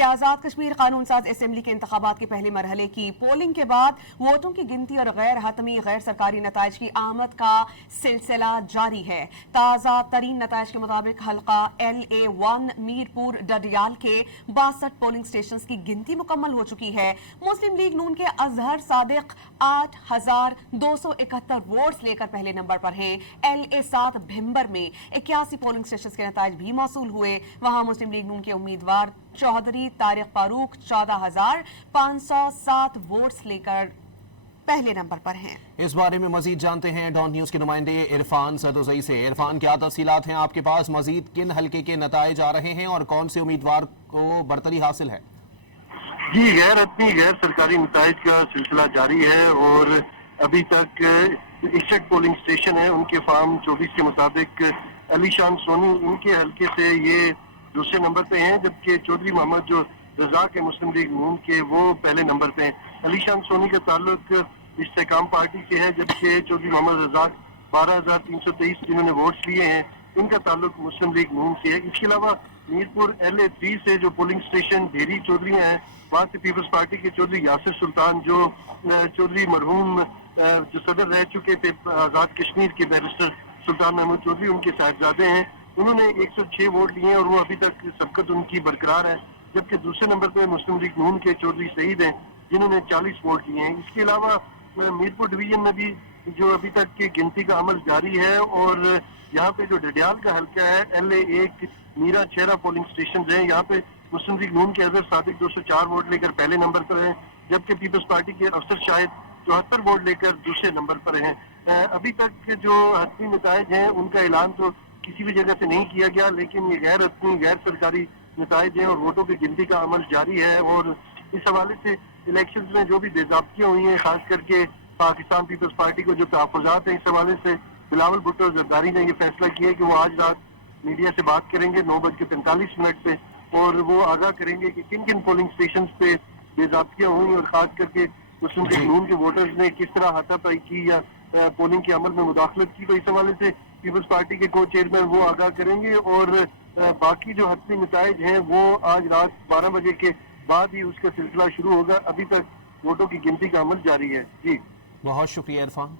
کہ آزاد کشمیر قانون ساز اسمبلی کے انتخابات کے پہلے مرحلے کی پولنگ کے بعد ووٹوں کی گنتی اور غیر حتمی غیر سرکاری نتائج کی آمد کا سلسلہ جاری ہے۔ تازہ ترین نتائج کے مطابق حلقہ LA1 میرپور ڈڈیال کے 62 پولنگ سٹیشنز کی گنتی مکمل ہو چکی ہے۔ مسلم لیگ نون کے اظہر صادق 8,271 ووٹس لے کر پہلے نمبر پر ہیں۔ LA7 بھمبر میں 81 پولنگ سٹیشنز کے نتائج بھی موصول ہوئے۔ وہاں مسلم لیگ نون کے امیدوار چودھری طارق فاروق 14,507 ووٹس لے کر پہلے نمبر پر ہیں۔ اس بارے میں مزید جانتے ہیں ڈان نیوز کے نمائندے عرفان سدوزئی سے۔ عرفان، کیا تفصیلات ہیں آپ کے پاس؟ مزید کن حلقے کے نتائج آ رہے ہیں اور کون سے امیدوار کو برتری حاصل ہے؟ جی، غیر حتمی غیر سرکاری نتائج کا سلسلہ جاری ہے اور ابھی تک 61 پولنگ سٹیشن ہیں۔ ان کے فارم 24 کے مطابق علی شان سونی ان کے حلقے سے یہ دوسرے نمبر پہ ہیں، جبکہ چودھری محمد جو رزاق ہے مسلم لیگ نون کے وہ پہلے نمبر پہ ہیں۔ علی شان سونی کا تعلق استحکام پارٹی سے ہے، جبکہ چودھری محمد رزاق 12,323 جنہوں نے ووٹس لیے ہیں ان کا تعلق مسلم لیگ نون سے ہے۔ اس کے علاوہ میرپور LA3 سے جو پولنگ سٹیشن ڈھیری چودھری ہیں، وہاں سے پیپلز پارٹی کے چودھری یاسر سلطان جو چودھری مرحوم جو صدر رہ چکے تھے آزاد کشمیر کے بیرسٹر سلطان محمود چودھری، ان کے صاحبزادے ہیں، انہوں نے 106 ووٹ لیے ہیں اور وہ ابھی تک سبقت ان کی برقرار ہے، جبکہ دوسرے نمبر پہ مسلم لیگ نون کے چودھری سعید ہیں جنہوں نے 40 ووٹ لیے ہیں۔ اس کے علاوہ میرپور ڈویژن میں بھی جو ابھی تک کی گنتی کا عمل جاری ہے اور یہاں پہ جو ڈڈیال کا حلقہ ہے LA1 میرا چہرہ پولنگ سٹیشن ہیں، یہاں پہ مسلم لیگ نون کے اظہر صادق 204 ووٹ لے کر پہلے نمبر پر ہیں، جبکہ پیپلز پارٹی کے افسر شاہد 74 ووٹ لے کر دوسرے نمبر پر ہیں۔ ابھی تک جو حتمی نتائج ہیں ان کا اعلان تو کسی بھی جگہ سے نہیں کیا گیا، لیکن یہ غیر حتمی غیر سرکاری نتائج ہیں اور ووٹوں کی گنتی کا عمل جاری ہے اور اس حوالے سے الیکشنز میں جو بھی بے ضابطیاں ہوئی ہیں، خاص کر کے پاکستان پیپلز پارٹی کو جو تحفظات ہیں، اس حوالے سے بلاول بھٹو زرداری نے یہ فیصلہ کیا کہ وہ آج رات میڈیا سے بات کریں گے 9:45 پہ اور وہ آگاہ کریں گے کہ کن کن پولنگ سٹیشنز پہ بے ضابطیاں ہوئی اور خاص کر کے مسلم لیگ نون کے ووٹرز نے کس طرح ہاتھا پائی کی یا پولنگ کے عمل میں مداخلت کی۔ تو اس حوالے سے پیپلز پارٹی کے کو چیئرمین وہ آگاہ کریں گے اور باقی جو حتمی نتائج ہیں وہ آج رات 12 بجے کے بعد ہی اس کا سلسلہ شروع ہوگا۔ ابھی تک ووٹوں کی گنتی کا عمل جاری ہے۔ جی، بہت شکریہ عرفان۔